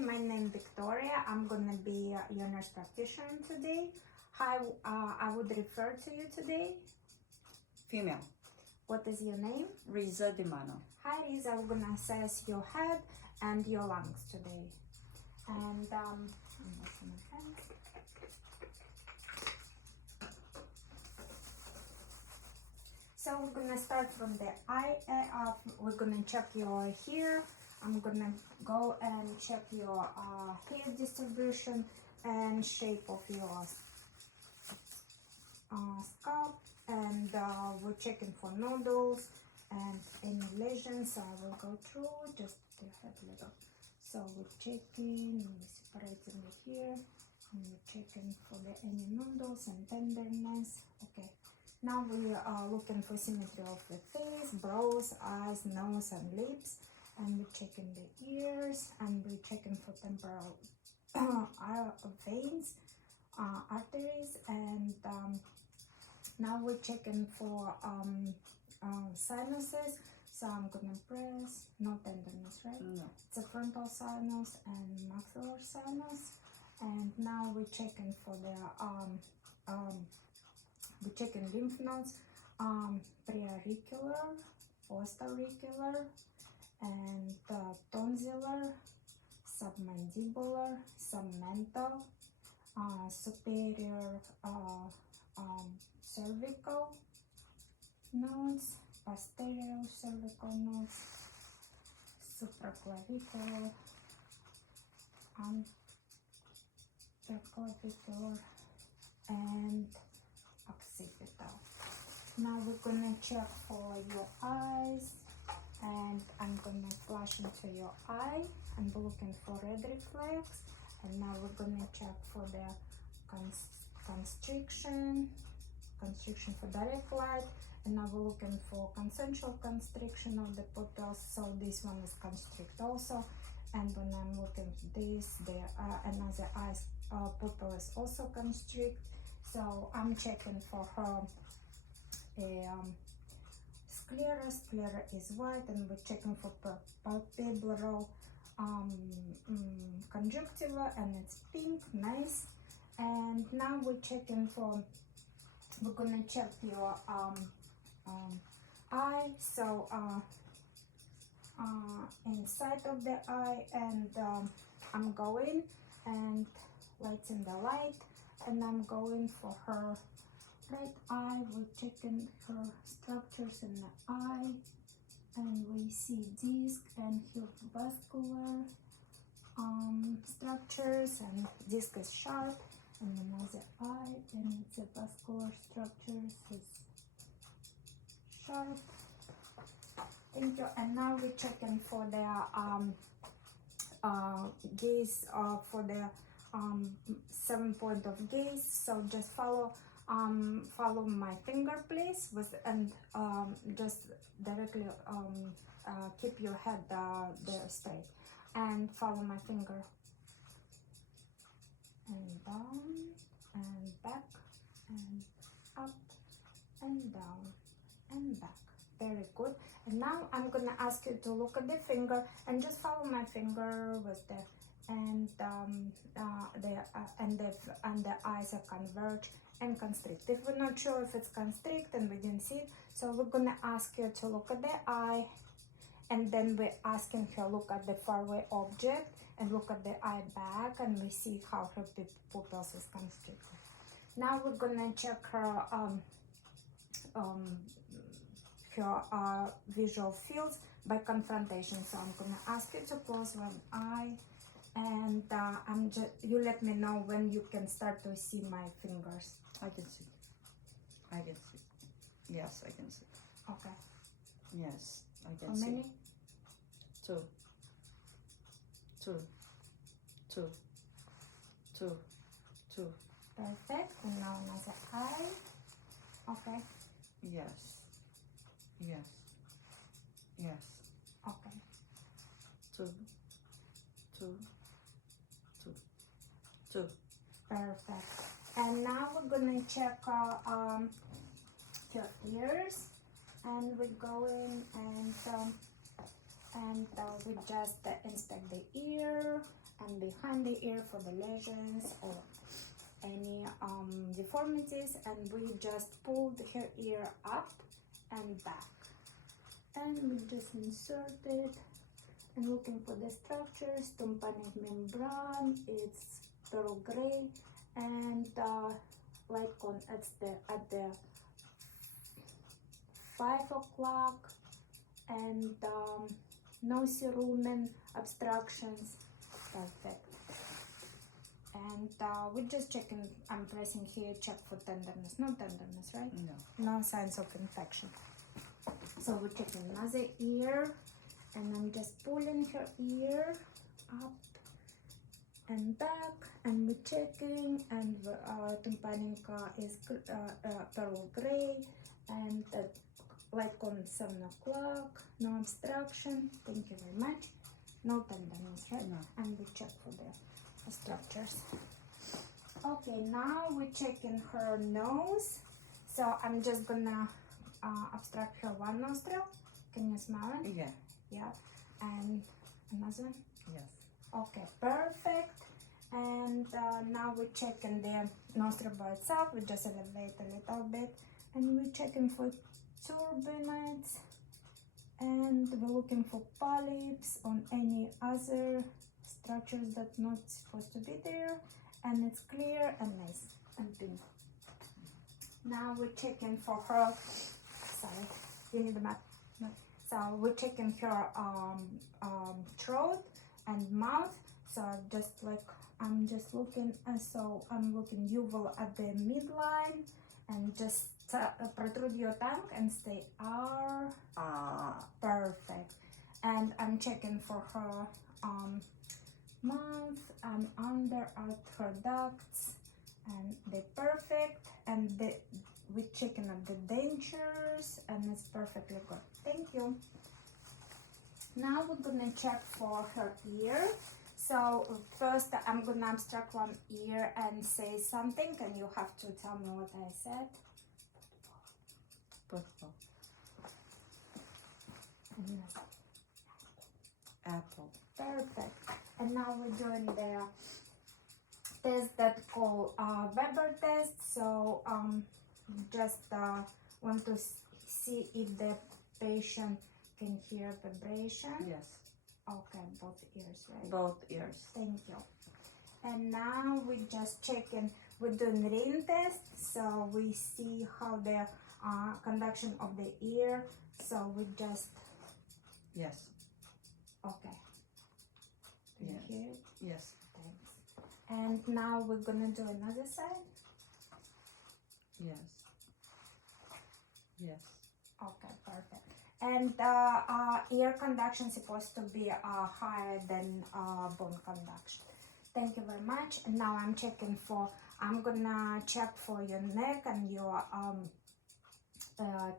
my name is Victoria. I'm gonna be your nurse practitioner today. Hi, I would refer to you today. Female. What is your name? Riza Dimano. Hi, Riza. I'm gonna assess your head and your lungs today. And so we're gonna start from the eye. We're gonna check your hair. I'm gonna go and check your hair distribution and shape of your scalp. And we're checking for nodules and any lesions. So I will go through just the head level. So we're checking, we're separating it here, and we're checking for any nodules and tenderness. Okay. Now we are looking for symmetry of the face, brows, eyes, nose, and lips. And we're checking the ears, and we're checking for temporal veins, arteries, and now we're checking for sinuses. So I'm gonna press, no tenderness, right? No. It's a frontal sinus and maxillary sinus. And now we're checking for the we're checking lymph nodes, preauricular, postauricular, and tonsillar, submandibular, submental, superior cervical nodes, posterior cervical nodes, supraclavicular, interclavicular, and occipital. Now we're gonna check for your eyes, and I'm gonna flash into your eye and we're looking for red reflex. And now we're gonna check for the constriction for direct light, and now we're looking for consensual constriction of the pupils. So this one is constrict also. And when I'm looking at this, another eye's pupil is also constrict. So I'm checking for her sclera. Sclera is white, and we're checking for palpebral conjunctiva, and it's pink. Nice. And now we're checking for, we're gonna check your eye. So inside of the eye, and I'm going and lighting the light, and I'm going for her right eye. We're checking her structures in the eye, and we see disc and her vascular structures, and disc is sharp, and another eye, and the vascular structures is sharp. Thank you. And now we're checking for the gaze, for the 7 point of gaze. So just follow my finger, please, and just directly keep your head there straight, and follow my finger, and down and back and up and down and back. Very good. And now I'm gonna ask you to look at the finger and just follow my finger with the the eyes are converge and constrict. If we're not sure if it's constrict and we didn't see it, so we're gonna ask you to look at the eye, and then we're asking her look at the faraway object and look at the eye back, and we see how her pupils is constricted. Now we're gonna check her visual fields by confrontation. So I'm gonna ask you to close one eye, and you let me know when you can start to see my fingers. I can see. I can see. Yes, I can see. Okay. Yes, I can How see. many? Two. Perfect. And now another eye. Okay. Yes. Okay. Two. Perfect. And now we're gonna check your ears, and we're going and And we just inspect the ear and behind the ear for the lesions or any deformities, and we just pulled her ear up and back, and we just insert it and looking for the structures. Tympanic membrane, it's pearl gray, and light cone at the 5 o'clock, and no cerumen obstructions. Perfect. And we're just checking, I'm pressing here, check for tenderness. No tenderness, right? No. No signs of infection. So we're checking another ear, and I'm just pulling her ear up and back, and we're checking, and tympanic is pearl gray, and light on 7 o'clock, no obstruction. Thank you very much. No tenderness, right? No. And we check for the structures. Okay, now we're checking her nose. So I'm just gonna obstruct her one nostril. Can you smell it? Yeah. Yeah. And another? Yes. Okay, perfect. And now we're checking the nostril by itself. We just elevate a little bit, and we're checking for turbinates, and we're looking for polyps on any other structures that's not supposed to be there, and it's clear and nice and pink. Now we're checking for her, sorry, you need the map? No. So we're checking her throat and mouth. So I'm just looking, so I'm looking uval at the midline, and just protrude your tongue and say R. Perfect. And I'm checking for her mouth and under at her ducts, and they're perfect. And we're checking at the dentures, and it's perfectly good. Thank you. Now we're gonna check for her ear. So first I'm gonna obstruct one ear and say something, and you have to tell me what I said. Football. Apple. Perfect. And now we're doing the test that called Weber test. So just want to see if the patient can hear vibration. Yes. Okay, both ears, right? Both ears. Thank you. And now we're just checking, we're doing ring test, so we see how the conduction of the ear. So we just, Yes. okay. Do you Yes. hear it? Yes. Thanks. And now we're gonna do another side. Yes. Yes. Okay, perfect. And ear conduction supposed to be higher than bone conduction. Thank you very much. And now I'm checking for, I'm gonna check for your neck and your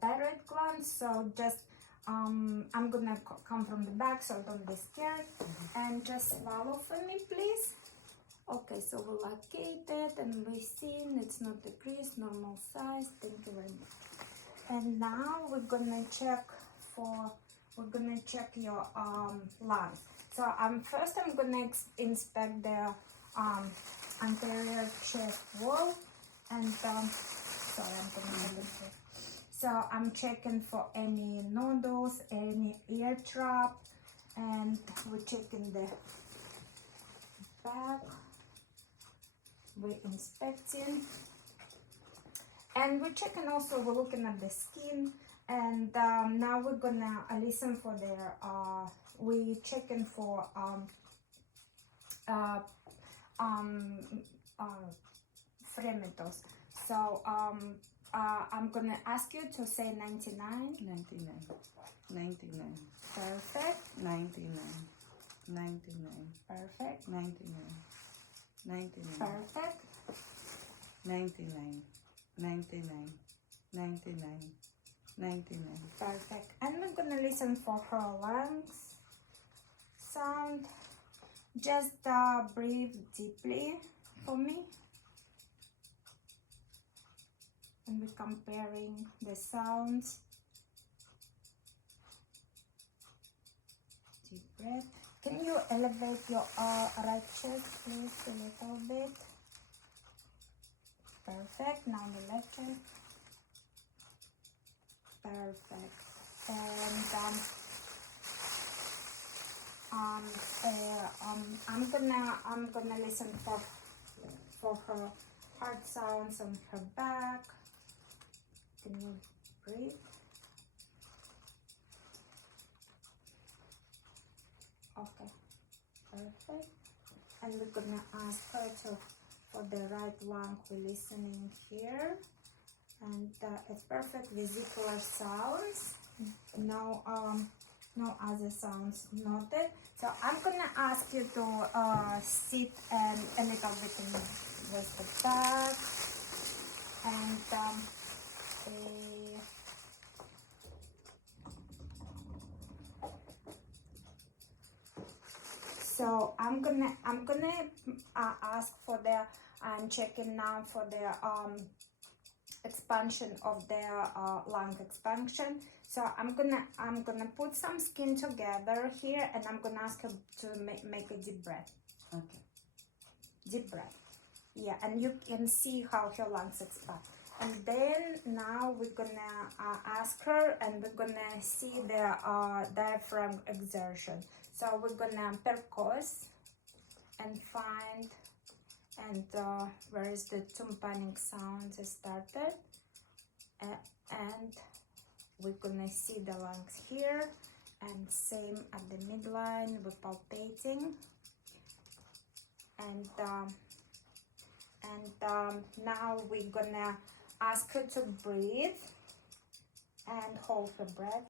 thyroid gland. So just I'm gonna come from the back, so don't be scared. And just swallow for me, please. Okay, so we locate it and we see it's not decreased, normal size. Thank you very much. And now we're gonna check your lungs. So first I'm gonna inspect the anterior chest wall, and sorry, I'm gonna have it here. So I'm checking for any nodules, any ear trap, and we're checking the back. We're inspecting, and we're checking also, we're looking at the skin. And now we're gonna listen for their, we're checking for fremetos. So I'm gonna ask you to say 99. 99. 99. Perfect. 99. 99. Perfect. 99. 99. Perfect. 99. 99. 99. 99. Perfect. And we're gonna listen for her lungs sound. Just breathe deeply for me. And we're comparing the sounds. breath. Can you elevate your right chest, please, a little bit? Perfect. Now the left chest. Perfect. And I'm gonna listen for her heart sounds on her back. Can you breathe? Okay, perfect. And we're gonna ask her for the right lung. We're listening here, and it's perfect vesicular sounds. No other sounds noted. So I'm gonna ask you to sit and a little bit with the back, and so I'm gonna ask for the, I'm checking now for the expansion of their lung expansion. So I'm gonna put some skin together here, and I'm gonna ask her to make a deep breath. Okay. Deep breath. Yeah, and you can see how her lungs expand. And then now we're gonna ask her, and we're gonna see the diaphragm exertion. So we're gonna percuss and find, and where is the tympanic sound started, and we're gonna see the lungs here, and same at the midline, we're palpating, and now we're gonna ask her to breathe and hold her breath.